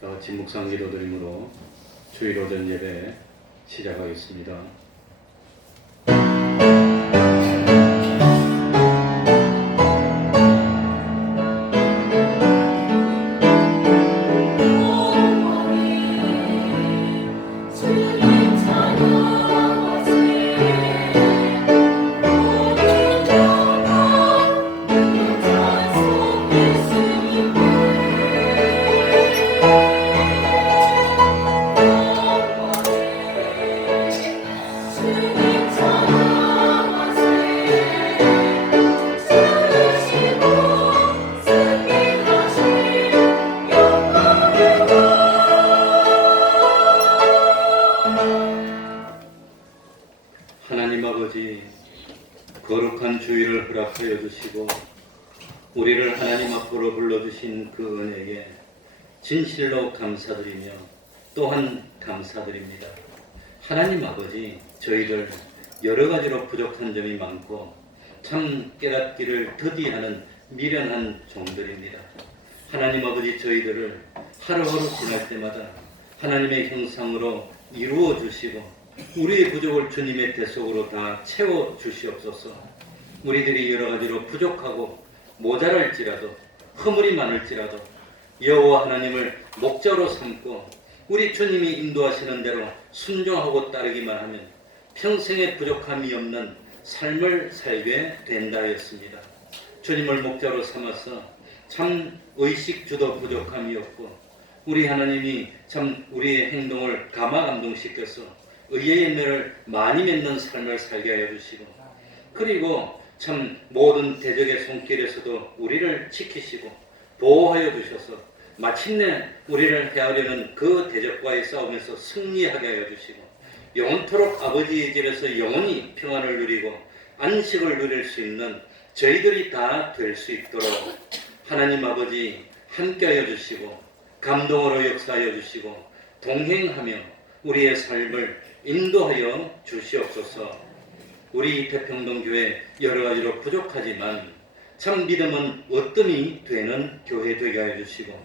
다 같이 묵상 기도드림으로 주일 오전 예배 시작하겠습니다. 하나님 아버지, 거룩한 주일을 허락하여 주시고 우리를 하나님 앞으로 불러주신 그 은혜에 진실로 감사드리며 또한 감사드립니다. 하나님 아버지, 저희들 여러 가지로 부족한 점이 많고 참 깨닫기를 더디하는 미련한 종들입니다. 하나님 아버지, 저희들을 하루하루 지날 때마다 하나님의 형상으로 이루어 주시고 우리의 부족을 주님의 대속으로 다 채워 주시옵소서. 우리들이 여러 가지로 부족하고 모자랄지라도 허물이 많을지라도 여호와 하나님을 목자로 삼고 우리 주님이 인도하시는 대로 순종하고 따르기만 하면 평생에 부족함이 없는 삶을 살게 된다 하였습니다. 주님을 목자로 삼아서 참 의식주도 부족함이 없고 우리 하나님이 참 우리의 행동을 감화감동시켜서 의의 열매를 많이 맺는 삶을 살게 하여 주시고 그리고 참 모든 대적의 손길에서도 우리를 지키시고 보호하여 주셔서 마침내 우리를 해하려는 그 대적과의 싸움에서 승리하게 하여 주시고 영원토록 아버지의 집에서 영원히 평안을 누리고 안식을 누릴 수 있는 저희들이 다 될 수 있도록 하나님 아버지 함께하여 주시고 감동으로 역사하여 주시고 동행하며 우리의 삶을 인도하여 주시옵소서. 우리 태평동교회 여러 가지로 부족하지만 참 믿음은 으뜸이 되는 교회 되게 하여 주시고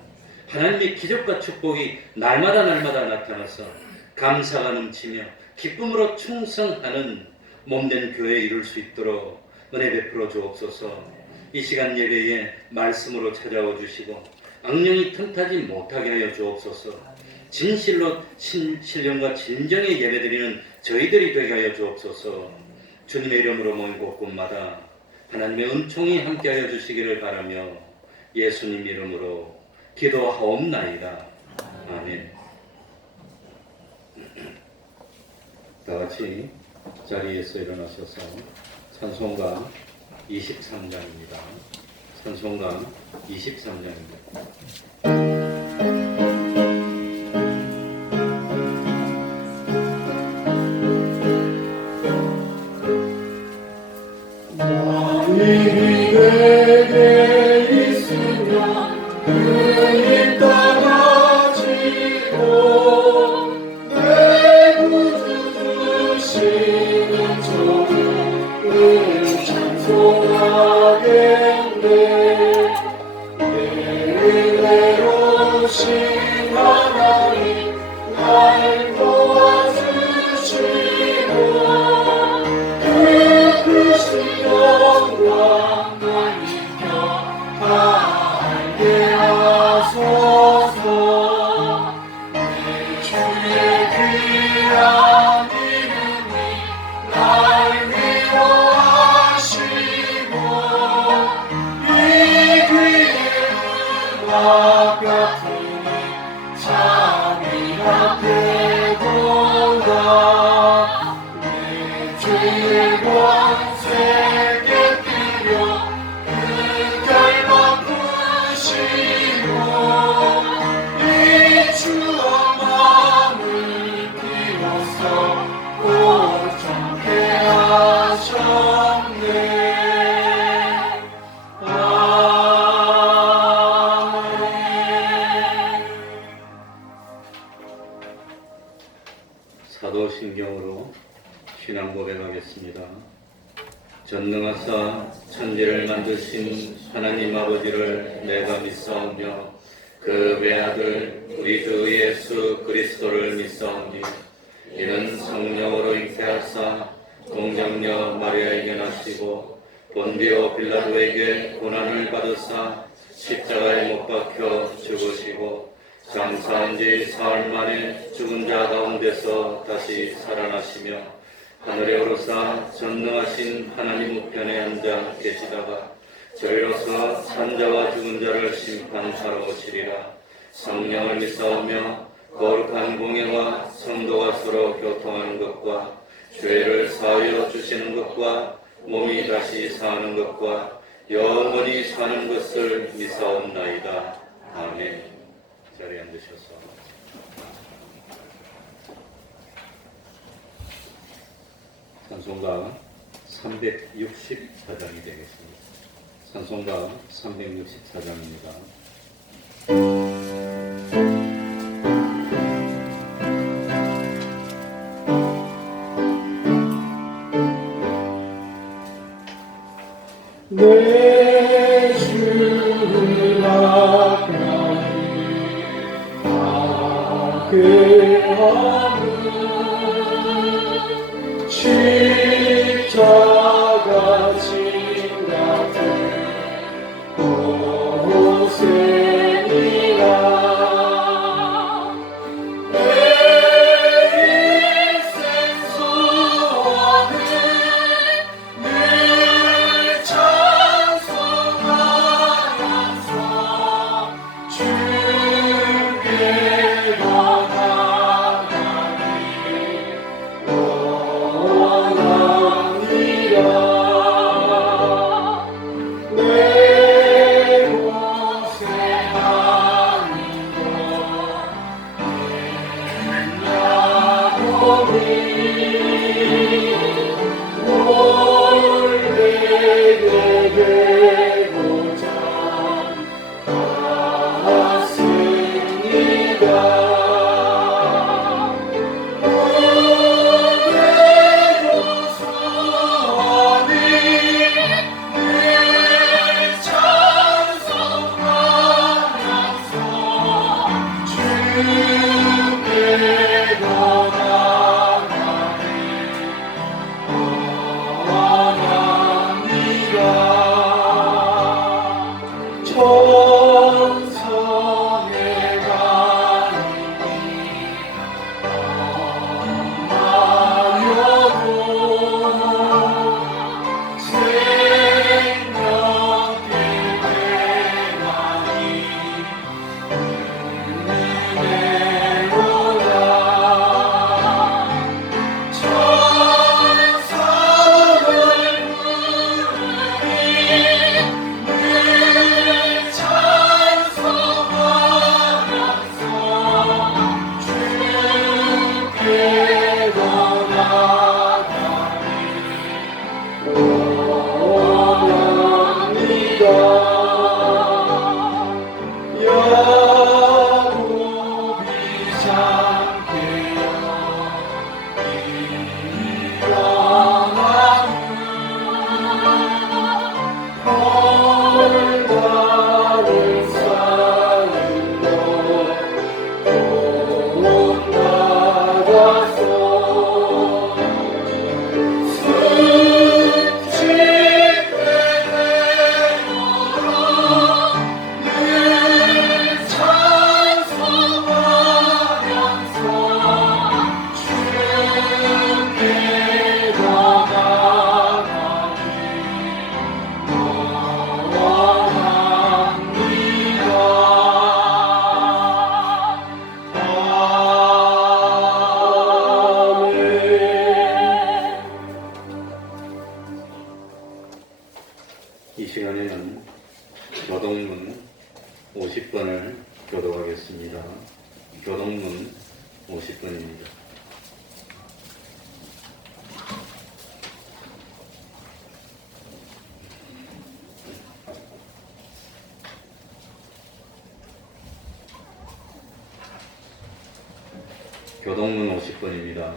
하나님의 기적과 축복이 날마다 나타나서 감사가 넘치며 기쁨으로 충성하는 몸된 교회에 이룰 수 있도록 은혜 베풀어 주옵소서. 이 시간 예배에 말씀으로 찾아와 주시고 악령이 틈타지 못하게 하여 주옵소서. 진실로 신령과 진정의 예배드리는 저희들이 되게 하여 주옵소서. 주님의 이름으로 모인 곳곳마다 하나님의 은총이 함께하여 주시기를 바라며 예수님 이름으로 기도하옵나이다. 아멘. 다 같이 자리에서 일어나셔서 찬송가 23장입니다. 찬송가 23장입니다. 사도신경으로 신앙 고백하겠습니다. 전능하사 천지를 만드신 하나님 아버지를 내가 믿사오며 그 외아들 우리 주 예수 그리스도를 믿사오니 이는 성령으로 잉태하사 동정녀 마리아에게 나시고 본디오 빌라도에게 고난을 받으사 십자가에 못 박혀 죽으시고 장사한 지 사흘 만에 죽은 자 가운데서 다시 살아나시며 하늘에 오르사 전능하신 하나님 우편에 앉아 계시다가 저희로서 산자와 죽은 자를 심판하러 오시리라. 성령을 믿사오며 거룩한 공예와 성도가 서로 교통하는 것과 죄를 사하여 주시는 것과 몸이 다시 사는 것과 영원히 사는 것을 믿사옵나이다. 아멘. 자리에 앉으셔서 찬송가 364장이 되겠습니다. 찬송가 364장입니다. 내 주를 아뢰니 아뢰하는 십자가 진 같은 고생이라 내 인생 소원은 늘 찬송하면서 주께로 나가기 원합니다. 내 고생하는 것 나보니 올내게 되고자 왔습니다. 무대도 소원이 늘 찬송하면서 주께로 나가기 원합니다. 천성에 가니 엄마여도 생명길 되나니 은혜로라. 천사를 부르니 늘 찬송하면서 주께로 나가기 원합니다. 야곱이 잠깨어 일어나는 헐다른 산으로 못 나가서 습지배대로로 늘 찬송하면서 주께로 나가기 이 시간에는 교동문 50번을 교독하겠습니다. 교동문 50번입니다. 교동문 50번입니다.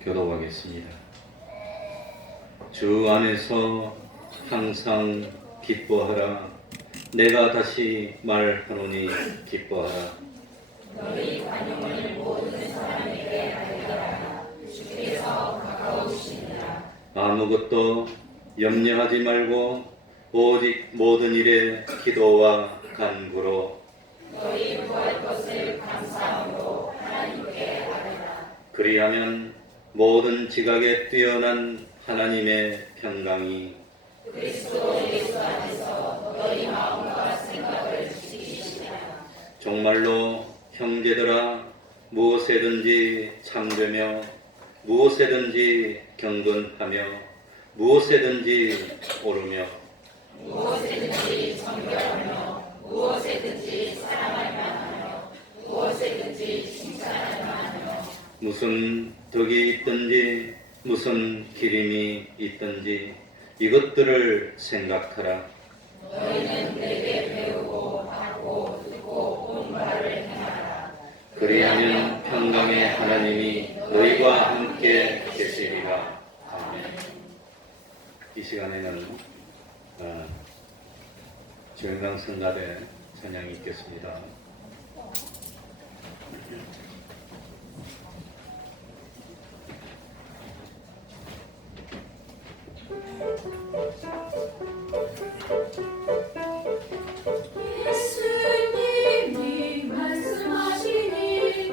교독하겠습니다. 주 안에서 항상 기뻐하라. 내가 다시 말하노니 기뻐하라. 아무것도 염려하지 말고 오직 모든 일에 기도와 간구로 그리하면 모든 지각에 뛰어난 하나님의 평강이 정말로 형제들아 무엇에든지 참되며 무엇에든지 경건하며 무엇에든지 오르며 무슨 덕이 있든지 무슨 기림이 있든지 이것들을 생각하라. 그리하면 평강의 하나님이 너희와 함께 계시리라. 아멘. 이 시간에는 조영강 성가대 찬양이 있겠습니다. 예수님이 말씀하시니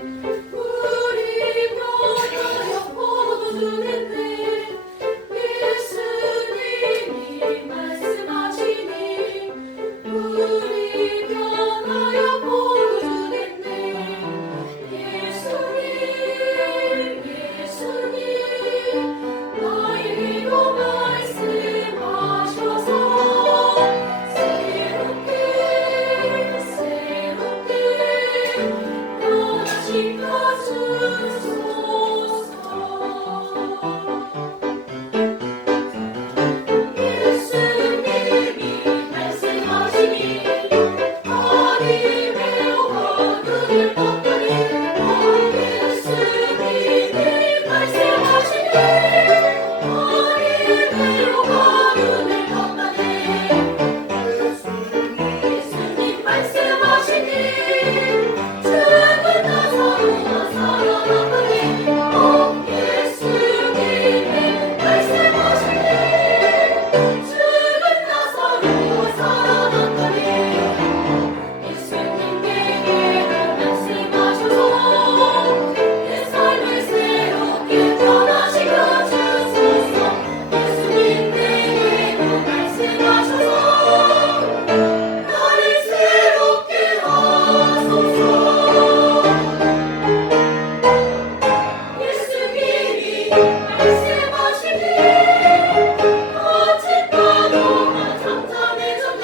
우리 변하여 포도주는데 예수님이 말씀하시니 우리 변하여 포도주는데 예수님 나에게도 말씀하셔서 변하신 예수님이 말씀하시니 어디 배우고 눈을 떴더니 예수님이 말씀하시니 어디 배우고 눈을 떴더니 예수님 말씀하시니 죽은 나사로가 살아났더니 예수님이 말씀하시니 죽은 나사로가 살아났더니 예수님 내게로 말씀하셔서 내 삶을 새롭게 변하시려 주소서. 예수님 내게로 말씀하셔서 나를 새롭게 하소서. 예수님이 말씀하시니 거친 파도가 잠잠해졌네.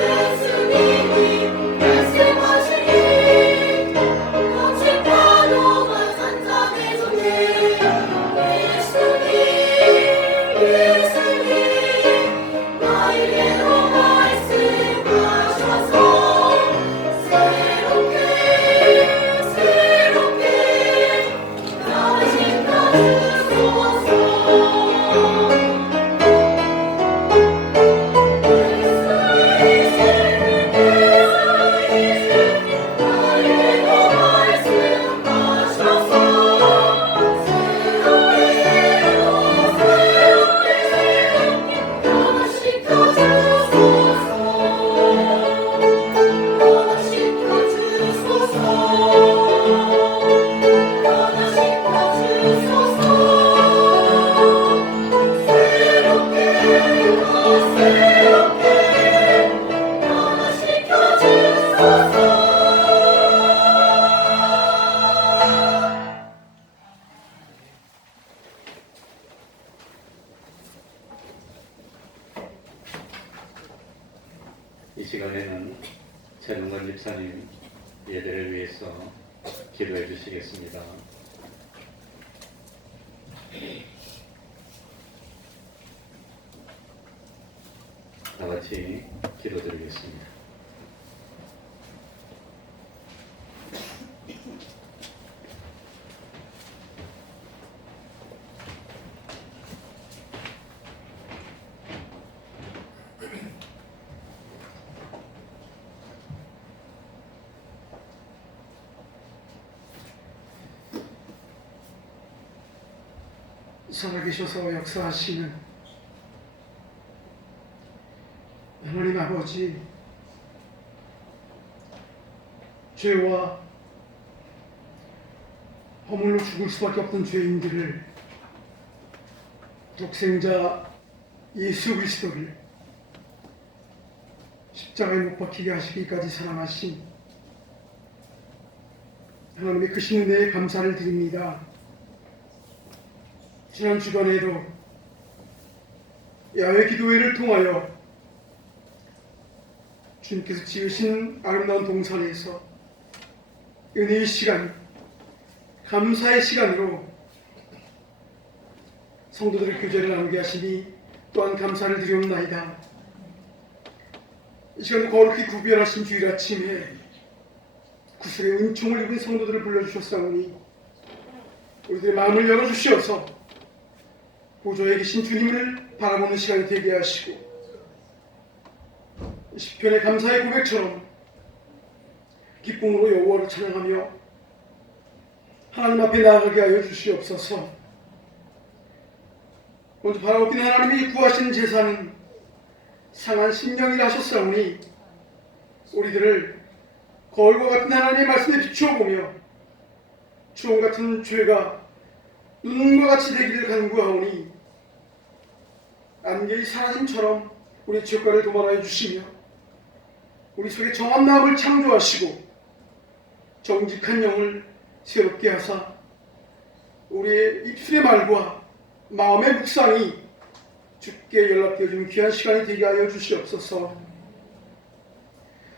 예수님이 말씀하시니 거친 파도가 잠잠해졌네. 예수님 나에게로 말씀하셔서 새롭게 변하신다 이 시간에는 최동건 집사님 예배를 위해서 기도해 주시겠습니다. 다 같이 기도드리겠습니다. 살아계셔서 역사하시는 하나님 아버지, 죄와 허물로 죽을 수밖에 없던 죄인들을 독생자 예수 그리스도를 십자가에 못 박히게 하시기까지 사랑하신 하나님의 크신 은혜에 감사를 드립니다. 지난 주간에도 야외 기도회를 통하여 주님께서 지으신 아름다운 동산에서 은혜의 시간, 감사의 시간으로 성도들의 교제를 나누게 하시니 또한 감사를 드리옵나이다. 이 시간 거룩히 구별하신 주일 아침에 구슬의 은총을 입은 성도들을 불러주셨사오니 우리들의 마음을 열어주시어서 보좌에 계신 주님을 바라보는 시간이 되게 하시고 시편의 감사의 고백처럼 기쁨으로 여호와를 찬양하며 하나님 앞에 나아가게 하여 주시옵소서. 먼저 바라보긴 하나님이 구하시는 제사는 상한 심령이라 하셨사오니 우리들을 거울과 같은 하나님의 말씀에 비추어보며 주홍 같은 죄가 눈과 같이 되기를 간구하오니 안개의 사라짐처럼 우리 죄과를 도말하여 주시며 우리 속에 정한 마음을 창조하시고 정직한 영을 새롭게 하사 우리의 입술의 말과 마음의 묵상이 주께 연락되어주는 귀한 시간이 되게 하여 주시옵소서.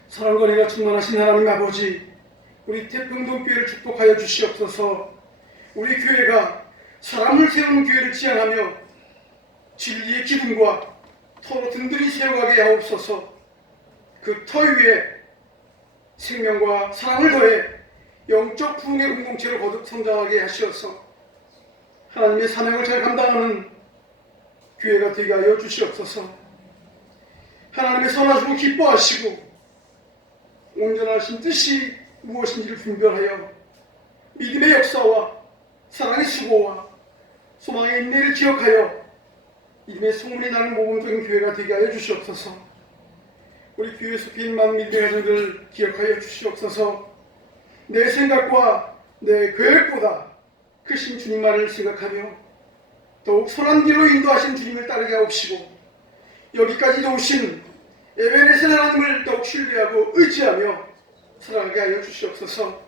사랑과 은혜가 충만하신 하나님 아버지, 우리 태평동교회를 축복하여 주시옵소서. 우리 교회가 사람을 세우는 교회를 지향하며 진리의 기둥과 터로 든든히 세워가게 하옵소서. 그 터 위에 생명과 사랑을 더해 영적 부흥의 공동체로 거듭 성장하게 하시어서 하나님의 사명을 잘 감당하는 교회가 되게 하여 주시옵소서. 하나님의 선하시고 기뻐하시고 온전하신 뜻이 무엇인지를 분별하여 믿음의 역사와 사랑의 수고와 소망의 인내를 기억하여 믿음의 소문이 나는 모범적인 교회가 되게 하여 주시옵소서. 우리 교회 속에 있는 많은 믿음의 가정들을 기억하여 주시옵소서. 내 생각과 내 계획보다 크신 주님만을 생각하며 더욱 선한 길로 인도하신 주님을 따르게 하옵시고 여기까지 오신 에베네셀 하나님을 더욱 신뢰하고 의지하며 살아가게 하여 주시옵소서.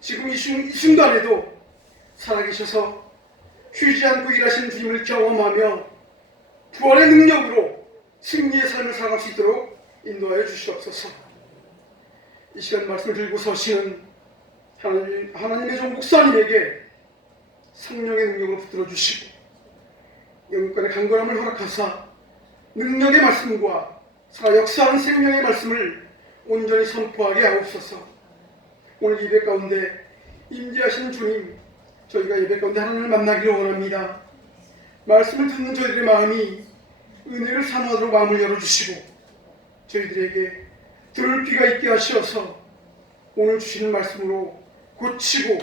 지금 이 순간에도 살아계셔서 쉬지 않고 일하시는 주님을 경험하며 부활의 능력으로 승리의 삶을 살아갈 수 있도록 인도하여 주시옵소서. 이 시간 말씀을 들고 서시는 하나님의 종 목사님에게 성령의 능력을 붙들어 주시고 영육간의 강건함을 허락하사 능력의 말씀과 살아 역사하는 생명의 말씀을 온전히 선포하게 하옵소서. 오늘 예배 가운데 임재하시는 주님, 저희가 예배 가운데 하나님을 만나기를 원합니다. 말씀을 듣는 저희들의 마음이 은혜를 사모하도록 마음을 열어주시고 저희들에게 들을 귀가 있게 하시어서 오늘 주시는 말씀으로 고치고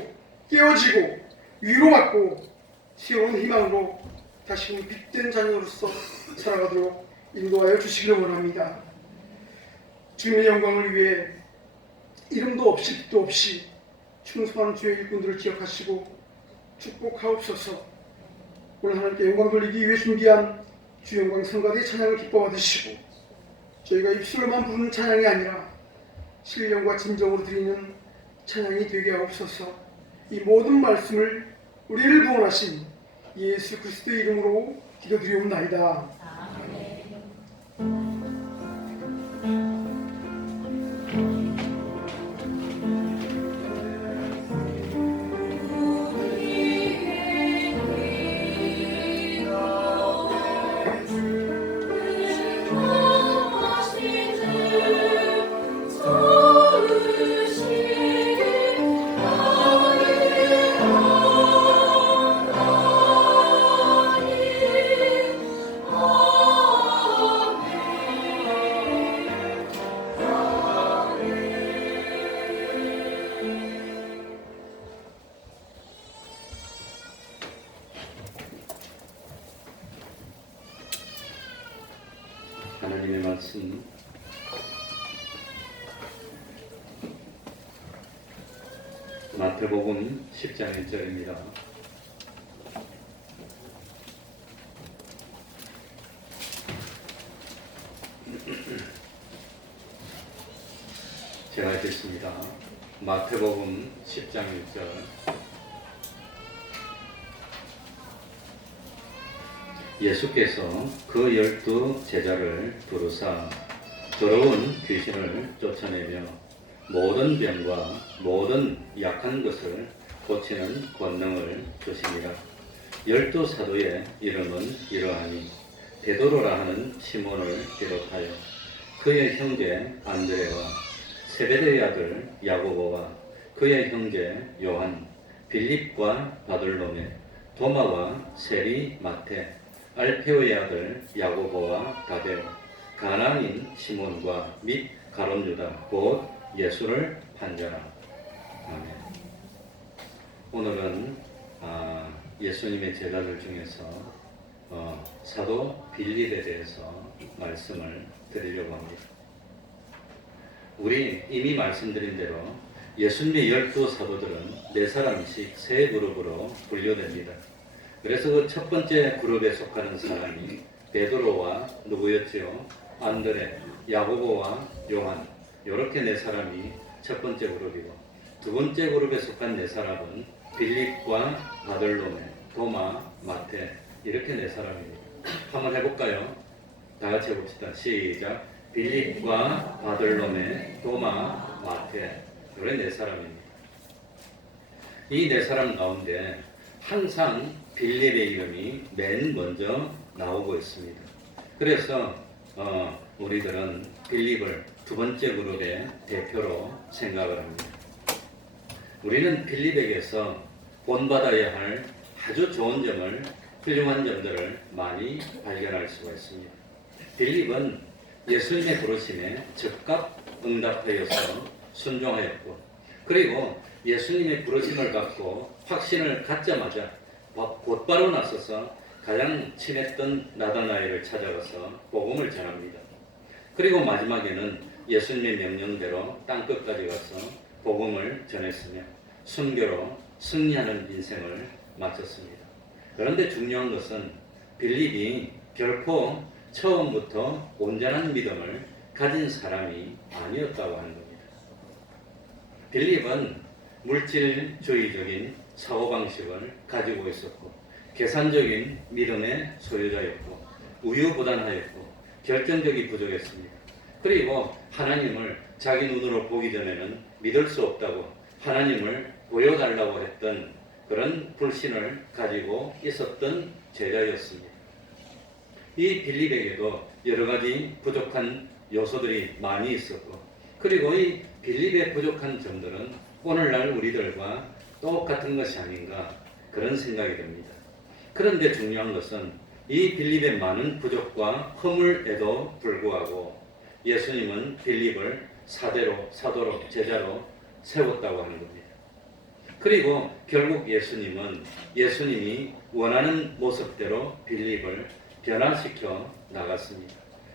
깨어지고 위로받고 새로운 희망으로 다시 빛된 자녀로서 살아가도록 인도하여 주시기를 원합니다. 주님의 영광을 위해 이름도 없이 빛도 없이 충성하는 주의 일꾼들을 기억하시고 축복하옵소서. 오늘 하나님께 영광 돌리기 위해 준비한 주영광 성가대의 찬양을 기뻐 받으시고 저희가 입술로만 부르는 찬양이 아니라 신령과 진정으로 드리는 찬양이 되게 하옵소서. 이 모든 말씀을 우리를 구원하신 예수 그리스도의 이름으로 기도드리옵나이다. Oh 하나님의 말씀 마태복음 10장 1절입니다. 제가 읽겠습니다. 마태복음 10장 1절. 예수께서 그 12 제자를 부르사 더러운 귀신을 쫓아내며 모든 병과 모든 약한 것을 고치는 권능을 주시니라. 12 사도의 이름은 이러하니 베드로라 하는 시몬을 비롯하여 그의 형제 안드레와 세베대의 아들 야고보와 그의 형제 요한, 빌립과 바들로메, 도마와 세리 마테, 알페오의 아들 야고보와 다데오, 가나안인 시몬과 및 가룟 유다 곧 예수를 판자라. 아멘. 오늘은 예수님의 제자들 중에서 사도 빌립에 대해서 말씀을 드리려고 합니다. 우리 이미 말씀드린 대로 예수님의 12 사도들은 4사람씩 3그룹으로 분류됩니다. 그래서 그 첫 번째 그룹에 속하는 사람이 베드로와 누구였지요? 안드레, 야고보와 요한, 이렇게 4사람이 첫 번째 그룹이고, 두 번째 그룹에 속한 4사람은 빌립과 바들로메, 도마, 마테, 이렇게 4사람입니다. 한번 해볼까요? 다 같이 해봅시다. 시작. 빌립과 바들로메, 도마, 마테, 이런 4사람입니다. 이 4사람 가운데 항상 빌립의 이름이 맨 먼저 나오고 있습니다. 그래서 우리들은 빌립을 두 번째 그룹의 대표로 생각을 합니다. 우리는 빌립에게서 본받아야 할 아주 좋은 점을, 훌륭한 점들을 많이 발견할 수가 있습니다. 빌립은 예수님의 부르심에 즉각 응답하여서 순종하였고, 그리고 예수님의 부르심을 받고 확신을 갖자마자 곧바로 나서서 가장 친했던 나다나엘을 찾아가서 복음을 전합니다. 그리고 마지막에는 예수님의 명령대로 땅끝까지 가서 복음을 전했으며 순교로 승리하는 인생을 마쳤습니다. 그런데 중요한 것은 빌립이 결코 처음부터 온전한 믿음을 가진 사람이 아니었다고 하는 겁니다. 빌립은 물질주의적인 사고방식을 가지고 있었고, 계산적인 믿음의 소유자였고, 우유부단하였고, 결정력이 부족했습니다. 그리고 하나님을 자기 눈으로 보기 전에는 믿을 수 없다고 하나님을 보여달라고 했던 그런 불신을 가지고 있었던 제자였습니다. 이 빌립에게도 여러 가지 부족한 요소들이 많이 있었고, 그리고 이 빌립의 부족한 점들은 오늘날 우리들과 똑같은 것이 아닌가, 그런 생각이 듭니다. 그런데 중요한 것은 이 빌립의 많은 부족과 허물에도 불구하고 예수님은 빌립을 사도로, 제자로 세웠다고 하는 겁니다. 그리고 결국 예수님이 원하는 모습대로 빌립을 변화시켜 나갔습니다.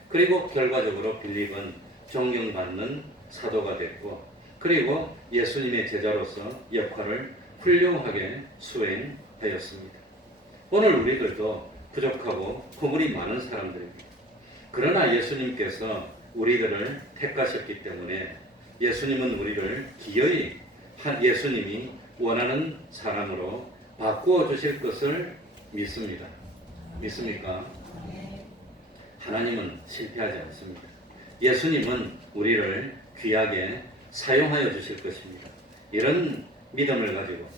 그리고 결과적으로 빌립은 존경받는 사도가 됐고, 그리고 예수님의 제자로서 역할을 훌륭하게 수행하였습니다. 오늘 우리들도 부족하고 허물이 많은 사람들입니다. 그러나 예수님께서 우리들을 택하셨기 때문에 예수님은 우리를 기어이 예수님이 원하는 사람으로 바꾸어 주실 것을 믿습니다. 믿습니까? 하나님은 실패하지 않습니다. 예수님은 우리를 귀하게 사용하여 주실 것입니다. 이런 믿음을 가지고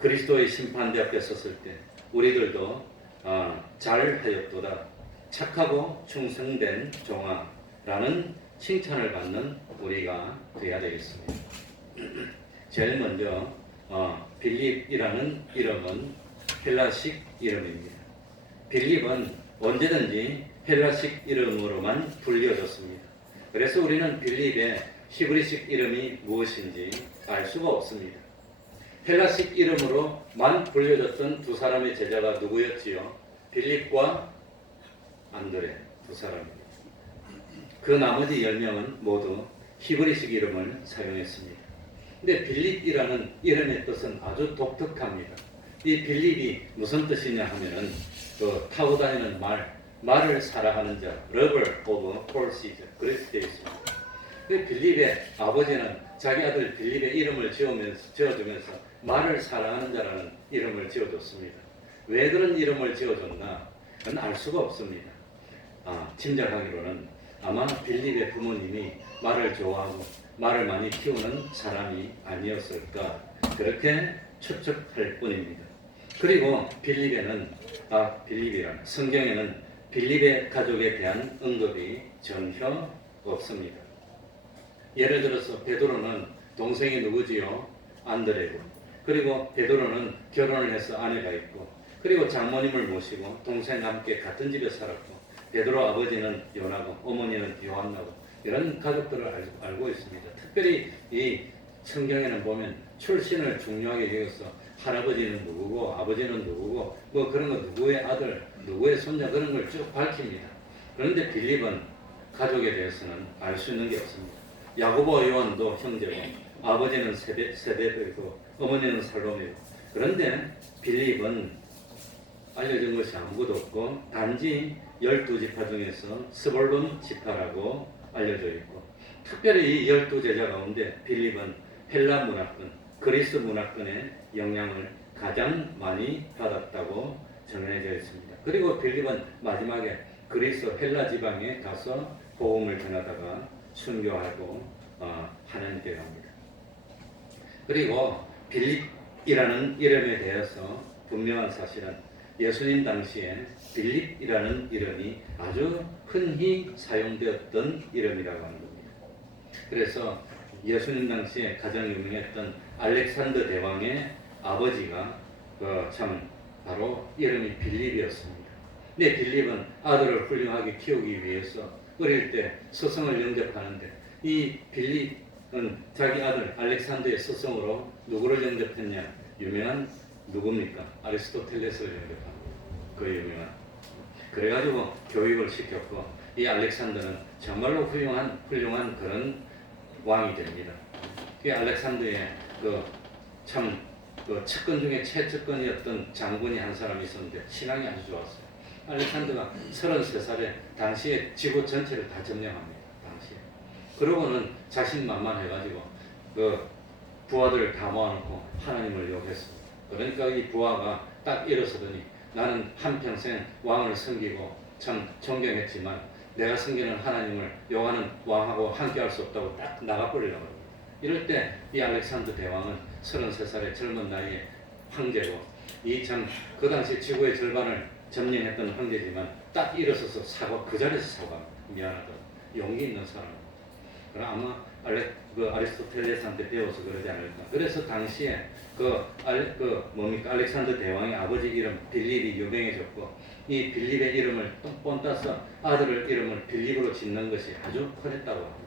그리스도의 심판대 앞에 섰을 때 우리들도 잘하였도다, 착하고 충성된 종아라는 칭찬을 받는 우리가 되어야 되겠습니다. 제일 먼저 빌립이라는 이름은 헬라식 이름입니다. 빌립은 언제든지 헬라식 이름으로만 불려졌습니다. 그래서 우리는 빌립의 히브리식 이름이 무엇인지 알 수가 없습니다. 헬라식 이름으로만 불려졌던 두 사람의 제자가 누구였지요? 빌립과 안드레 두 사람입니다. 그 나머지 10명은 모두 히브리식 이름을 사용했습니다. 근데 빌립이라는 이름의 뜻은 아주 독특합니다. 이 빌립이 무슨 뜻이냐 하면은 그 타고 다니는 말을 사랑하는 자, lover of horses 그렇게 되어 있습니다. 그 빌립의 아버지는 자기 아들 빌립의 이름을 지어주면서 말을 사랑하는 자라는 이름을 지어줬습니다. 왜 그런 이름을 지어줬나? 그건 알 수가 없습니다. 짐작하기로는 아마 빌립의 부모님이 말을 좋아하고 말을 많이 키우는 사람이 아니었을까 그렇게 추측할 뿐입니다. 그리고 빌립이란 성경에는 빌립의 가족에 대한 언급이 전혀 없습니다. 예를 들어서 베드로는 동생이 누구지요? 안드레고. 그리고 베드로는 결혼을 해서 아내가 있고, 그리고 장모님을 모시고 동생과 함께 같은 집에 살았고, 베드로 아버지는 요나고 어머니는 요한나고 이런 가족들을 알고 있습니다. 특별히 이 성경에는 보면 출신을 중요하게 여겨서 할아버지는 누구고 아버지는 누구고 뭐 그런 거 누구의 아들 누구의 손자 그런 걸 쭉 밝힙니다. 그런데 빌립은 가족에 대해서는 알 수 있는 게 없습니다. 야고보 요한도 형제고 아버지는 세베드이고 어머니는 살로메고, 그런데 빌립은 알려진 것이 아무것도 없고 단지 12지파 중에서 스볼론 지파라고 알려져 있고, 특별히 이 12제자 가운데 빌립은 헬라 문화권, 그리스 문화권의 영향을 가장 많이 받았다고 전해져 있습니다. 그리고 빌립은 마지막에 그리스 헬라 지방에 가서 복음을 전하다가 순교하고 하는 되어갑니다. 그리고 빌립이라는 이름에 대해서 분명한 사실은 예수님 당시에 빌립이라는 이름이 아주 흔히 사용되었던 이름이라고 하는 겁니다. 그래서 예수님 당시에 가장 유명했던 알렉산더 대왕의 아버지가 참 바로 이름이 빌립이었습니다. 근데 빌립은 아들을 훌륭하게 키우기 위해서 어릴 때 스승을 영접하는데 이 빌립은 자기 아들 알렉산더의 스승으로 누구를 영접했냐? 유명한 누굽니까? 아리스토텔레스를 영접합니다. 그 유명한. 그래가지고 교육을 시켰고 이 알렉산더는 정말로 훌륭한 그런 왕이 됩니다. 그 알렉산더의 그 측근 중에 최측근이었던 장군이 한 사람이 있었는데 신앙이 아주 좋았어요. 알렉산더가 33살에 당시에 지구 전체를 다 점령합니다. 당시에. 그러고는 자신만만해가지고 그 부하들을 다 모아놓고 하나님을 욕했습니다. 그러니까 이 부하가 딱 일어서더니 나는 한평생 왕을 섬기고 참 존경했지만 내가 섬기는 하나님을 욕하는 왕하고 함께할 수 없다고 딱 나가버리려고 합니다. 이럴 때 이 알렉산더 대왕은 33살의 젊은 나이에 황제고 이 참 그 당시 지구의 절반을 점령했던 황제지만 딱 일어서서 그 자리에서 사과합니다. 미안하다. 용기 있는 사람입니다. 그럼 아마 아리스토텔레스한테 배워서 그러지 않을까. 그래서 당시에 알렉산더 대왕의 아버지 이름 빌립이 유명해졌고 이 빌립의 이름을 본따서 아들을 이름을 빌립으로 짓는 것이 아주 흔했다고 합니다.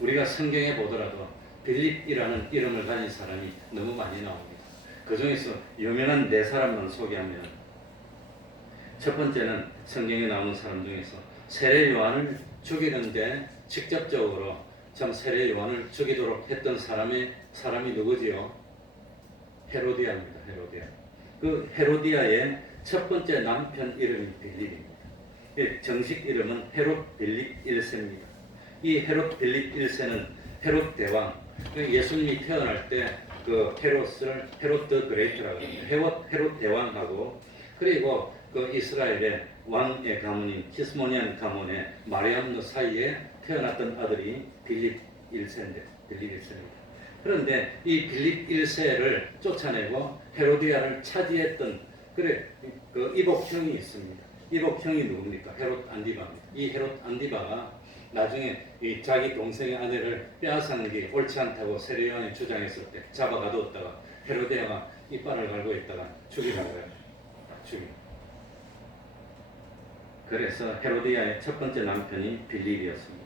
우리가 성경에 보더라도 빌립이라는 이름을 가진 사람이 너무 많이 나옵니다. 그 중에서 유명한 4사람만 소개하면 첫 번째는 성경에 나오는 사람 중에서 세례 요한을 죽이는데 직접적으로 참 세례 요한을 죽이도록 했던 사람이 누구지요? 헤로디아입니다. 헤로디아. 그 헤로디아의 첫 번째 남편 이름이 빌립입니다. 정식 이름은 헤롯 빌립 1세입니다. 이 헤롯 빌립 1세는 헤롯 대왕, 예수님이 태어날 때 그 헤롯 더 그레이트라고 합니다. 헤롯 대왕하고 그리고 그 이스라엘의 왕의 가문인 히스모니안 가문의 마리암노 사이에 태어났던 아들이 빌립 1세입니다. 그런데 이 빌립 1세를 쫓아내고 헤로디아를 차지했던 그 이복형이 있습니다. 이복형이 누굽니까? 헤롯 안디바입니다. 이 헤롯 안디바가 나중에 이 자기 동생의 아내를 빼앗는 게 옳지 않다고 세례 요한이 주장했을 때 잡아 가두었다가 헤로디아가 이빨을 갈고 있다가 죽이는 거예요. 그래서 헤로디아의 첫 번째 남편이 빌립이었습니다.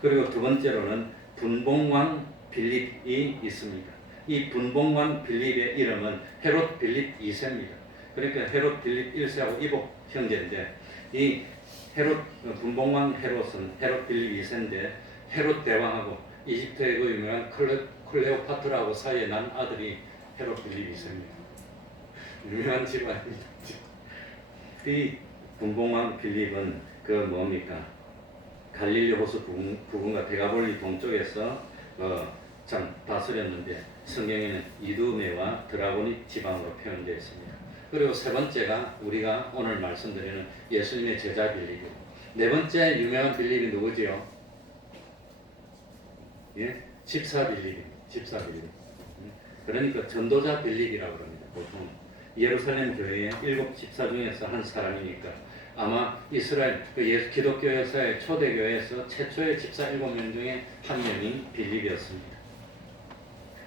그리고 두 번째로는 분봉왕 빌립이 있습니다. 이 분봉왕 빌립의 이름은 헤롯 빌립 2세입니다. 그러니까 헤롯 빌립 1세하고 이복 형제인데 이 헤롯 분봉왕 헤롯은 헤롯 빌립 2세인데 헤롯 대왕하고 이집트의 그 유명한 클레오파트라하고 사이에 난 아들이 헤롯 빌립 2세입니다. 유명한 집안입니다. 이 분봉왕 빌립은 그 뭡니까? 갈릴리 호수 부근과 데가볼리 동쪽에서 참 다스렸는데 성경에는 이두메와 드라고니 지방으로 표현되어 있습니다. 그리고 세 번째가 우리가 오늘 말씀드리는 예수님의 제자 빌립이고, 네 번째 유명한 빌립이 누구지요? 예? 집사 빌립입니다. 집사 빌립. 그러니까 전도자 빌립이라고 합니다. 보통 예루살렘 교회의 7 집사 중에서 한 사람이니까 아마 이스라엘 기독교 역사의 초대교회에서 최초의 집사 7명 중에 한 명이 빌립이었습니다.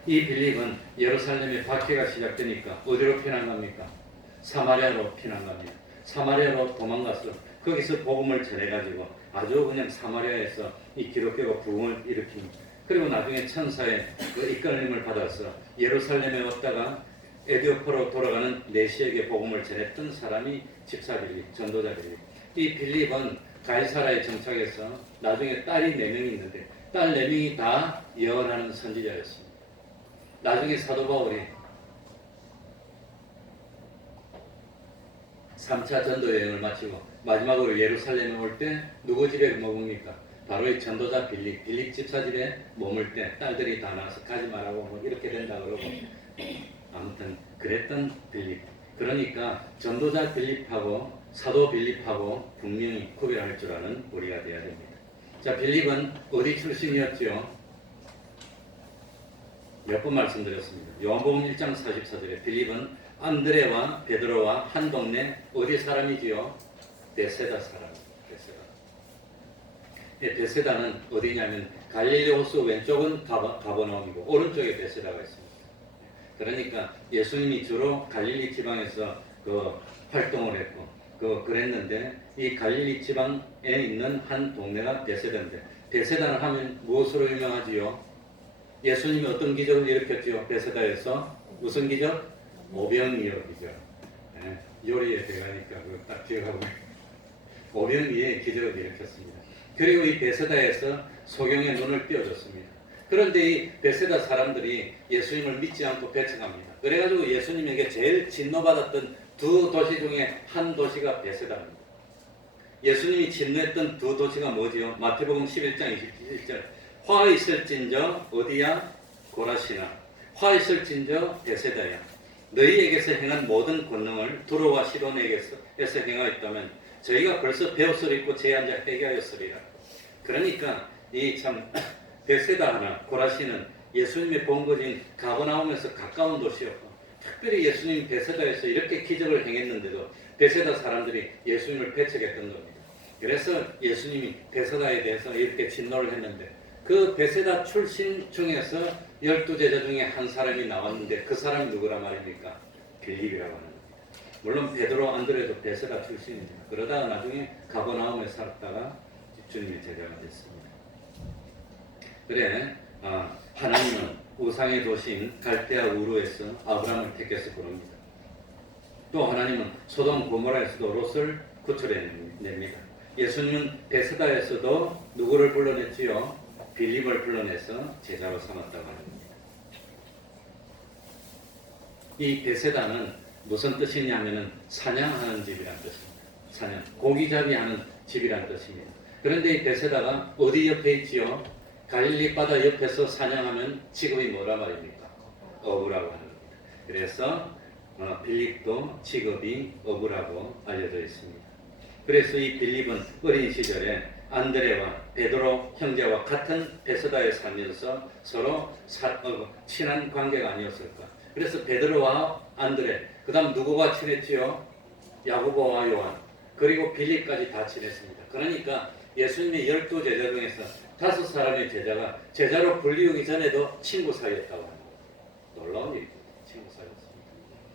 이 빌립은 예루살렘에 박해가 시작되니까 어디로 피난갑니까? 사마리아로 피난갑니다. 사마리아로 도망가서 거기서 복음을 전해가지고 아주 그냥 사마리아에서 이 기독교가 부흥을 일으킵니다. 그리고 나중에 천사의 그 이끌림을 받아서 예루살렘에 왔다가 에디오포로 돌아가는 내시에게 복음을 전했던 사람이 집사 빌립, 전도자 빌립. 이 빌립은 가이사라에 정착해서 나중에 딸이 4명이 있는데 딸 4명이 다 예언하는 선지자였습니다. 나중에 사도 바울이 3차 전도 여행을 마치고 마지막으로 예루살렘에 올 때 누구 집에 머뭅니까? 바로 이 전도자 빌립 집사 집에 머물 때 딸들이 다 나와서 가지 말라고 뭐 이렇게 된다 그러고, 아무튼 그랬던 빌립. 그러니까 전도자 빌립하고 사도 빌립하고 분명히 구별할 줄 아는 우리가 되어야 됩니다. 자, 빌립은 어디 출신이었죠? 몇 번 말씀드렸습니다. 요한복음 1장 44절에 빌립은 안드레와 베드로와 한 동네 어디 사람이지요? 베세다 사람. 베세다는 어디냐면 갈릴리 호수 왼쪽은 가버나움이고 오른쪽에 베세다가 있습니다. 그러니까 예수님이 주로 갈릴리 지방에서 그 활동을 했고 그랬는데 이 갈릴리 지방에 있는 한 동네가 베세다인데, 베세다를 하면 무엇으로 유명하지요? 예수님이 어떤 기적을 일으켰지요? 베세다에서 무슨 기적? 오병이어 기적. 네, 요리에 들어가니까 딱 기억하고 오병이의 기적을 일으켰습니다. 그리고 이 베세다에서 소경의 눈을 띄워줬습니다. 그런데 이 베세다 사람들이 예수님을 믿지 않고 배척합니다. 그래가지고 예수님에게 제일 진노받았던 2 도시 중에 한 도시가 베세다입니다. 예수님이 진노했던 2 도시가 뭐지요? 마태복음 11장 27절. 화 있을진저 어디야? 고라시나. 화 있을진저 베세다야. 너희에게서 행한 모든 권능을 두로와 시돈에게서 행하였다면 저희가 벌써 베옷을 제 앉아 회개하였으리라. 그러니까 이 참 베세다 하나 고라시는 예수님의 본거지인 가버나움에서 가까운 도시였고, 특별히 예수님 베세다에서 이렇게 기적을 행했는데도 베세다 사람들이 예수님을 배척했던 겁니다. 그래서 예수님이 베세다에 대해서 이렇게 진노를 했는데, 그 베세다 출신 중에서 12제자 중에 한 사람이 나왔는데 그 사람이 누구라 말입니까? 빌립이라고 하는 겁니다. 물론 베드로, 안드레도 베세다 출신입니다. 그러다가 나중에 가버나움에 살았다가 주님의 제자가 됐습니다. 그래, 하나님은 우상의 도시인 갈대아 우르에서 아브라함을 택해서 부릅니다. 또 하나님은 소돔 고모라에서도 롯을 구출해냅니다. 예수님은 베세다에서도 누구를 불러냈지요? 빌립을 불러내서 제자로 삼았다고 합니다. 이 베세다는 무슨 뜻이냐면은 사냥하는 집이란 뜻입니다. 사냥, 고기잡이 하는 집이란 뜻입니다. 그런데 이 베세다가 어디 옆에 있지요? 갈릴리 바다 옆에서 사냥하면 직업이 뭐라 말입니까? 어부라고 하는 겁니다. 그래서 빌립도 직업이 어부라고 알려져 있습니다. 그래서 이 빌립은 어린 시절에 안드레와 베드로 형제와 같은 베세다에 살면서 서로 친한 관계가 아니었을까. 그래서 베드로와 안드레, 그 다음 누구가 친했지요? 야고보와 요한, 그리고 빌립까지 다 친했습니다. 그러니까 예수님의 12제자 중에서 5사람의 제자가 제자로 불리우기 전에도 친구 사이였다고 합니다. 놀라운 일입니다. 친구 사이였습니다.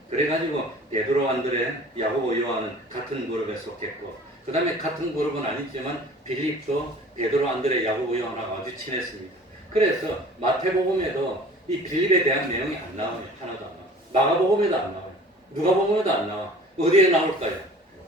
그래가지고 베드로, 안드레, 야고보, 요한은 같은 그룹에 속했고, 그 다음에 같은 그룹은 아니지만 빌립도 베드로, 안드레, 야고보, 요한하고 아주 친했습니다. 그래서 마태복음에도 이 빌립에 대한 내용이 안 나와요. 하나도 안 나와요. 마가복음에도 안 나와요. 누가복음에도 안 나와. 어디에 나올까요?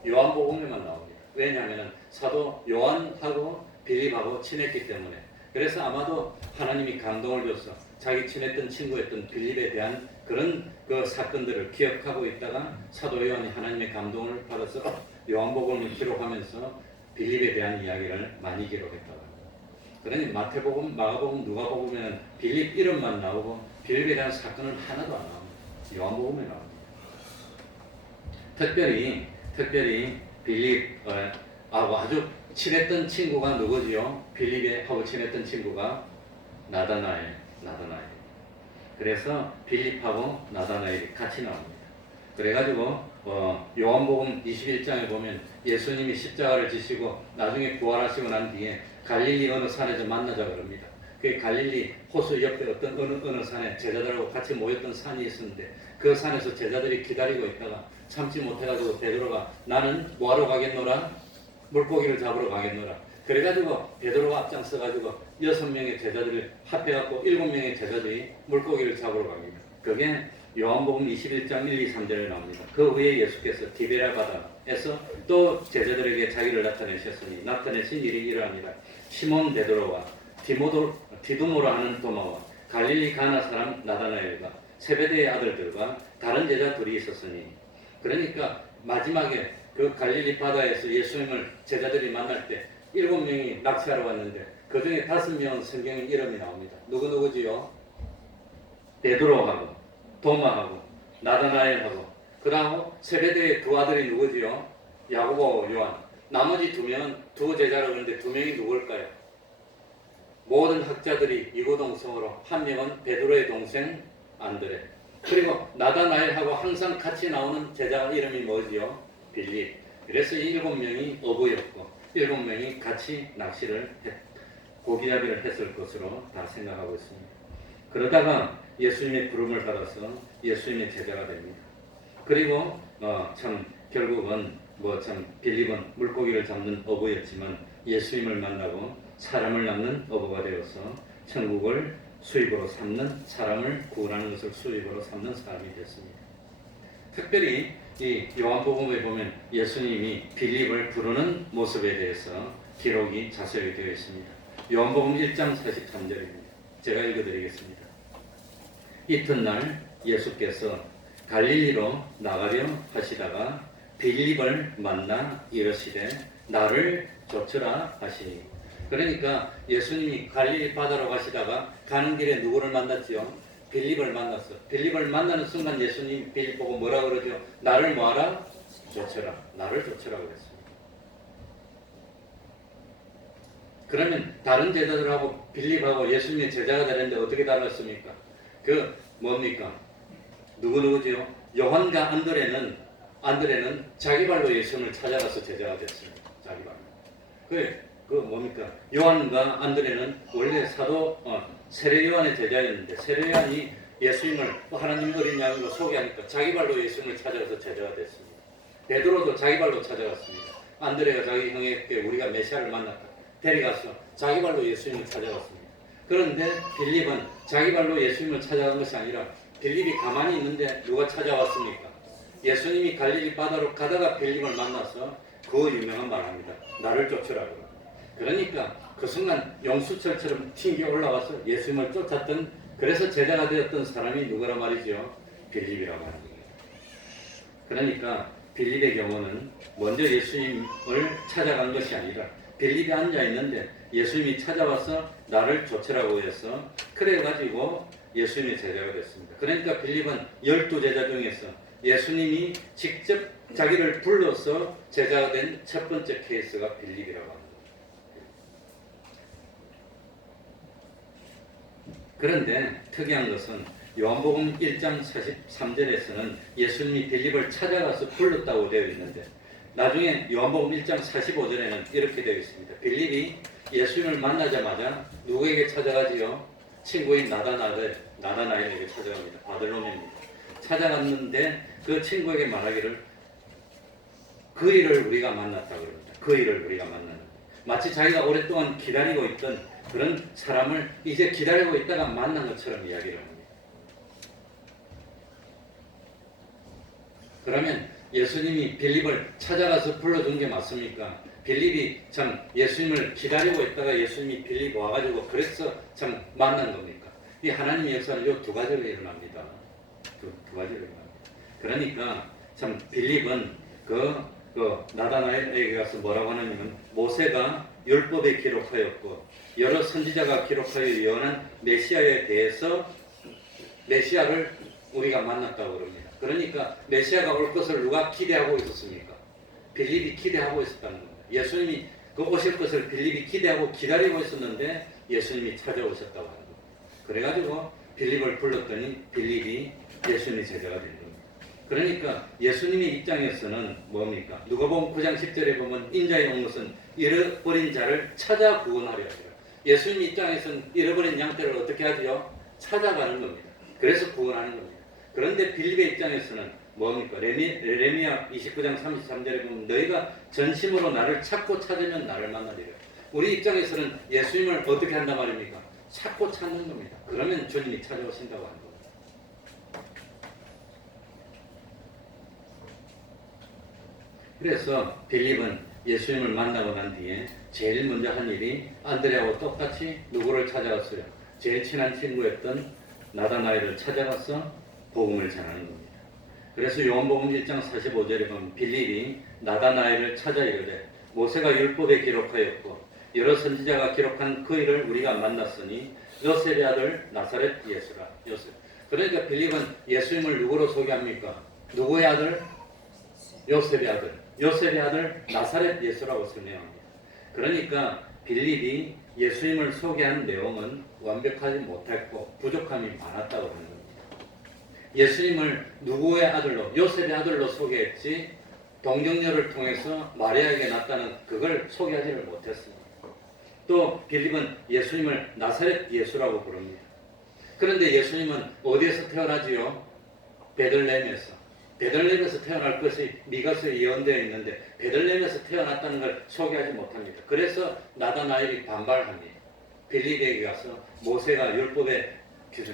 요한복음에만 나옵니다. 왜냐하면 사도 요한하고 빌립하고 친했기 때문에. 그래서 아마도 하나님이 감동을 줘서 자기 친했던 친구였던 빌립에 대한 그런 그 사건들을 기억하고 있다가 사도 요한이 하나님의 감동을 받아서 요한복음을 기록하면서 빌립에 대한 이야기를 많이 기록했다고 합니다. 그러니 마태복음, 마가복음, 누가복음에는 빌립 이름만 나오고 빌립에 대한 사건은 하나도 안 나옵니다. 요한복음에 나옵니다. 특별히 빌립하고 아주 친했던 친구가 누구지요? 빌립하고 친했던 친구가 나다나엘. 그래서 빌립하고 나다나엘이 같이 나옵니다. 그래가지고 요한복음 21장에 보면 예수님이 십자가를 지시고 나중에 부활하시고 난 뒤에 갈릴리 어느 산에서 만나자 그럽니다. 그 갈릴리 호수 옆에 어떤 어느 산에 제자들하고 같이 모였던 산이 있었는데 그 산에서 제자들이 기다리고 있다가 참지 못해가지고 베드로가 나는 뭐하러 가겠노라? 물고기를 잡으러 가겠노라. 그래가지고 베드로가 앞장서가지고 6명의 제자들을 합해갖고 7명의 제자들이 물고기를 잡으러 갑니다. 그게 요한복음 21장 1, 2, 3절에 나옵니다. 그 후에 예수께서 디베랴 바다에서 또 제자들에게 자기를 나타내셨으니 나타내신 일이 이러하니라. 시몬 베드로와 디두모라 하는 도마와 갈릴리 가나 사람 나다나엘과 세베대의 아들들과 다른 제자 둘이 있었으니. 그러니까 마지막에 그 갈릴리 바다에서 예수님을 제자들이 만날 때 7명이 낚시하러 왔는데 그 중에 5명은 성경에 이름이 나옵니다. 누구지요? 베드로하고 도마하고 나다나엘하고 그 다음 세베대의 두 아들이 누구지요? 야고보, 요한. 나머지 2명은 두 제자라고 하는데 2명이 누굴까요? 모든 학자들이 이구동성으로 한 명은 베드로의 동생 안드레. 그리고 나다나엘하고 항상 같이 나오는 제자 이름이 뭐지요? 빌립. 그래서 7명이 어부였고 7명이 같이 낚시를 고기잡이를 했을 것으로 다 생각하고 있습니다. 그러다가 예수님의 부름을 받아서 예수님의 제자가 됩니다. 그리고 결국은 빌립은 물고기를 잡는 어부였지만 예수님을 만나고 사람을 낳는 어부가 되어서 천국을 수입으로 삼는, 사람을 구원하는 것을 수입으로 삼는 사람이 됐습니다. 특별히 이 요한복음에 보면 예수님이 빌립을 부르는 모습에 대해서 기록이 자세히 되어 있습니다. 요한복음 1장 43절입니다. 제가 읽어드리겠습니다. 이튿날 예수께서 갈릴리로 나가려 하시다가 빌립을 만나 이르시되 나를 좇으라 하시니. 그러니까 예수님이 갈릴리 바다로 가시다가 가는 길에 누구를 만났지요? 빌립을 만났어. 빌립을 만나는 순간 예수님 빌립 보고 뭐라 그러죠? 나를 뭐하라? 좇으라. 나를 좇으라 그랬습니다. 그러면 다른 제자들하고 빌립하고 예수님의 제자가 되는데 어떻게 달랐습니까? 뭡니까? 누구지요? 요한과 안드레는 자기 발로 예수님을 찾아가서 제자가 됐습니다. 자기 발로. 뭡니까? 요한과 안드레는 원래 사도 세례 요한의 제자였는데 세례 요한이 예수님을 하나님 어린 양으로 소개하니까 자기 발로 예수님을 찾아가서 제자가 됐습니다. 베드로도 자기 발로 찾아갔습니다. 안드레가 자기 형에게 우리가 메시아를 만났다 데려가서 자기 발로 예수님을 찾아갔습니다. 그런데 빌립은 자기 발로 예수님을 찾아간 것이 아니라 빌립이 가만히 있는데 누가 찾아왔습니까? 예수님이 갈릴리 바다로 가다가 빌립을 만나서 그 유명한 말합니다. 나를 쫓으라고. 그러니까 그 순간 용수철처럼 튕겨 올라와서 예수님을 쫓았던, 그래서 제자가 되었던 사람이 누구라 말이죠? 빌립이라고 하는 거예요. 그러니까 빌립의 경우는 먼저 예수님을 찾아간 것이 아니라 빌립이 앉아있는데 예수님이 찾아와서 나를 쫓으라고 해서 그래가지고 예수님의 제자가 됐습니다. 그러니까 빌립은 12제자 중에서 예수님이 직접 자기를 불러서 제자가 된 첫 번째 케이스가 빌립이라고 합니다. 그런데 특이한 것은 요한복음 1장 43절에서는 예수님이 빌립을 찾아가서 불렀다고 되어 있는데 나중에 요한복음 1장 45절에는 이렇게 되어 있습니다. 빌립이 예수님을 만나자마자 누구에게 찾아가지요? 친구인 나다나엘에게 찾아갑니다. 바들로메입니다. 찾아갔는데 그 친구에게 말하기를 그 일을 우리가 만났다고 그럽니다. 그 일을 우리가 만났는데 마치 자기가 오랫동안 기다리고 있던 그런 사람을 이제 기다리고 있다가 만난 것처럼 이야기를 합니다. 그러면 예수님이 빌립을 찾아가서 불러준 게 맞습니까? 빌립이 참 예수님을 기다리고 있다가 예수님이 빌립 와가지고 그래서 참 만난 겁니까? 이 하나님의 역사는 이 두 가지로 일어납니다. 두 가지로 일어납니다. 그러니까 참 빌립은 나다나엘에게 가서 뭐라고 하냐면 모세가 율법에 기록하였고 여러 선지자가 기록하여 예언한 메시아에 대해서 메시아를 우리가 만났다고 그럽니다. 그러니까 메시아가 올 것을 누가 기대하고 있었습니까? 빌립이 기대하고 있었다는 겁니다. 예수님이 그 오실 것을 빌립이 기대하고 기다리고 있었는데 예수님이 찾아오셨다고 하는 겁니다. 그래가지고 빌립을 불렀더니 빌립이 예수님의 제자가 된 겁니다. 그러니까 예수님의 입장에서는 뭡니까? 누가복음 9장 10절에 보면 인자에 온 것은 잃어버린 자를 찾아 구원하려 하리라. 예수님 입장에서는 잃어버린 양떼를 어떻게 하지요? 찾아가는 겁니다. 그래서 구원하는 겁니다. 그런데 빌립의 입장에서는 뭡니까? 레미야 29장 33절에 보면 너희가 전심으로 나를 찾고 찾으면 나를 만나리라. 우리 입장에서는 예수님을 어떻게 한단 말입니까? 찾고 찾는 겁니다. 그러면 주님이 찾아오신다고 하는 겁니다. 그래서 빌립은 예수님을 만나고 난 뒤에 제일 먼저 한 일이 안드레하고 똑같이 누구를 찾아갔어요? 제일 친한 친구였던 나다나엘을 찾아가서 복음을 전하는 겁니다. 그래서 요한복음 1장 45절에 보면 빌립이 나다나엘을 찾아 이르되 모세가 율법에 기록하였고 여러 선지자가 기록한 그 일을 우리가 만났으니 요셉의 아들 나사렛 예수라. 요셉. 그러니까 빌립은 예수님을 누구로 소개합니까? 누구의 아들? 요셉의 아들. 요셉의 아들 나사렛 예수라고 설명합니다. 그러니까 빌립이 예수님을 소개한 내용은 완벽하지 못했고 부족함이 많았다고 하는 겁니다. 예수님을 누구의 아들로, 요셉의 아들로 소개했지 동정녀를 통해서 마리아에게 낳았다는 그걸 소개하지를 못했습니다. 또 빌립은 예수님을 나사렛 예수라고 부릅니다. 그런데 예수님은 어디에서 태어나지요? 베들레헴에서. 베들레헴에서 태어날 것이 미가서에 예언되어 있는데 베들레헴에서 태어났다는 걸 소개하지 못합니다. 그래서 나다나엘이 반발합니다. 빌립에게 가서 모세가 율법에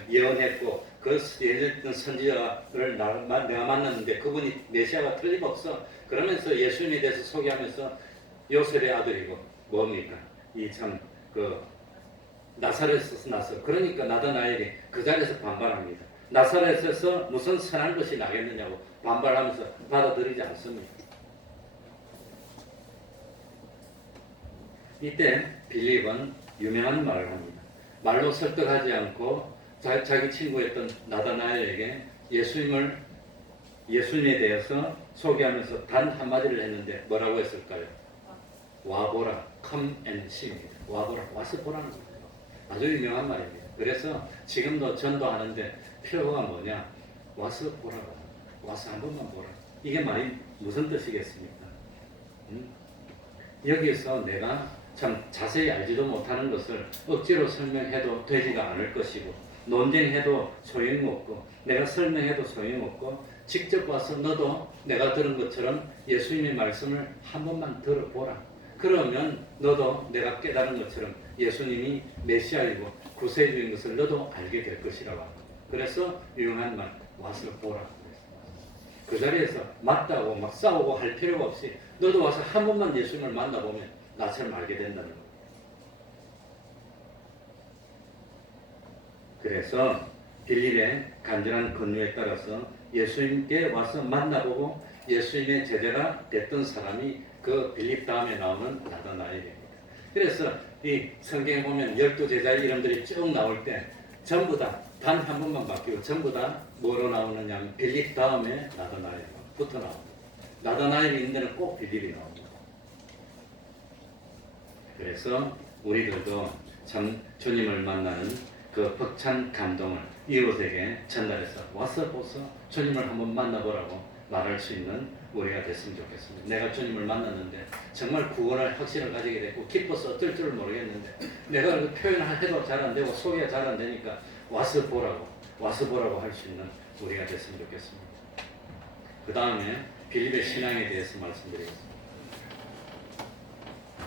예언했고 그 예언했던 선지자를 내가 만났는데 그분이 메시아가 틀림없어. 그러면서 예수님에 대해서 소개하면서 요셉의 아들이고 뭡니까? 이 참 나사렛에서 나서 그러니까 나다나엘이 그 자리에서 반발합니다. 나사렛에서 무슨 선한 것이 나겠느냐고 반발하면서 받아들이지 않습니다. 이때 빌립은 유명한 말을 합니다. 말로 설득하지 않고 자기 친구였던 나다나엘에게 예수님에 대해서 소개하면서 단 한마디를 했는데 뭐라고 했을까요? 와보라, come and see입니다. 와보라, 와서 보라는 거예요. 아주 유명한 말입니다. 그래서 지금도 전도하는데 필요가 뭐냐? 와서 보라고. 와서 한 번만 보라. 이게 말이 무슨 뜻이겠습니까? 여기서 내가 참 자세히 알지도 못하는 것을 억지로 설명해도 되지가 않을 것이고 논쟁해도 소용없고 내가 설명해도 소용없고 직접 와서 너도 내가 들은 것처럼 예수님의 말씀을 한 번만 들어보라. 그러면 너도 내가 깨달은 것처럼 예수님이 메시아이고 구세주인 것을 너도 알게 될 것이라고 합니다. 그래서 유용한 말 와서 보라. 그 자리에서 맞다고 막 싸우고 할 필요가 없이 너도 와서 한 번만 예수님을 만나보면 나처럼 알게 된다는 거예요. 그래서 빌립의 간절한 권유에 따라서 예수님께 와서 만나보고 예수님의 제자가 됐던 사람이 그 빌립 다음에 나오는 나다나엘입니다. 그래서 이 성경에 보면 12제자의 이름들이 쭉 나올 때 전부 다 단 한 번만 바뀌고 전부 다 뭐로 나오느냐 하면 빌립 다음에 나다나엘부터 나옵니다. 나다나엘이 있는 데는 꼭 빌립이 나옵니다. 그래서 우리들도 참 주님을 만나는 그 벅찬 감동을 이웃에게 전달해서 와서 보소 주님을 한번 만나보라고 말할 수 있는 우리가 됐으면 좋겠습니다. 내가 주님을 만났는데 정말 구원할 확신을 가지게 됐고 기뻐서 어쩔 줄을 모르겠는데 내가 그 표현을 해도 잘 안 되고 소개가 잘 안 되니까 와서 보라고 할 수 있는 우리가 됐으면 좋겠습니다. 그 다음에 빌립의 신앙에 대해서 말씀드리겠습니다.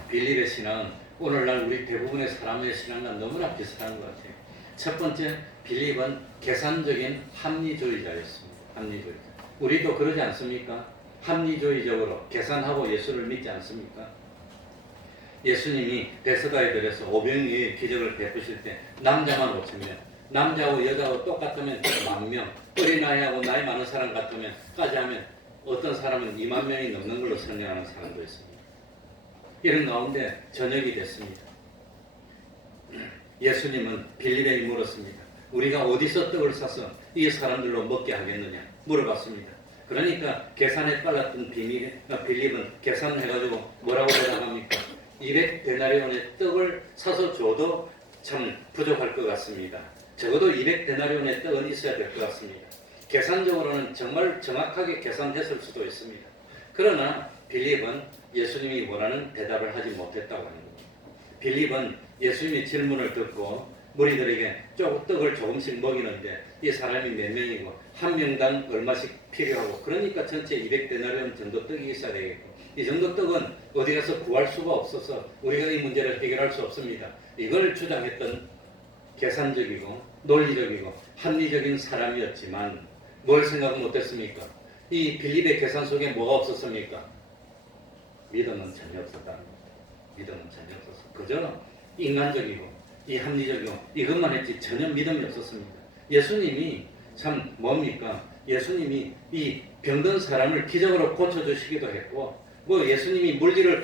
빌립의 신앙은 오늘날 우리 대부분의 사람의 신앙과 너무나 비슷한 것 같아요. 첫 번째, 빌립은 계산적인 합리주의자였습니다. 합리주의자. 우리도 그러지 않습니까? 합리주의적으로 계산하고 예수를 믿지 않습니까? 예수님이 베스다에 들여서 오병이의 기적을 베푸실 때 남자만 5,000명, 남자하고 여자하고 똑같으면 10,000명, 어린아이하고 나이 많은 사람 같으면까지 하면 어떤 사람은 2만 명이 넘는 걸로 설명하는 사람도 있습니다. 이런 가운데 저녁이 됐습니다. 예수님은 빌립에게 물었습니다. 우리가 어디서 떡을 사서 이 사람들로 먹게 하겠느냐 물어봤습니다. 그러니까 계산에 빨랐던 빌립은 계산해가지고 뭐라고 대답합니까? 200데나리온의 떡을 사서 줘도 참 부족할 것 같습니다. 적어도 200데나리온의 떡은 있어야 될 것 같습니다. 계산적으로는 정말 정확하게 계산했을 수도 있습니다. 그러나 빌립은 예수님이 원하는 대답을 하지 못했다고 하는 겁니다. 빌립은 예수님의 질문을 듣고 무리들에게 떡을 조금씩 먹이는데 이 사람이 몇 명이고 한 명당 얼마씩 필요하고 그러니까 전체 200데나리온 정도 떡이 있어야 되겠고 이 정도 떡은 어디 가서 구할 수가 없어서 우리가 이 문제를 해결할 수 없습니다. 이걸 주장했던 계산적이고 논리적이고 합리적인 사람이었지만 뭘 생각 못했습니까? 이 빌립의 계산 속에 뭐가 없었습니까? 믿음은 전혀 없었다는 겁니다. 믿음은 전혀 없었어. 그저 인간적이고 이 합리적이고 이것만 했지 전혀 믿음이 없었습니다. 예수님이 참 뭡니까? 예수님이 이 병든 사람을 기적으로 고쳐주시기도 했고 뭐 예수님이 물질을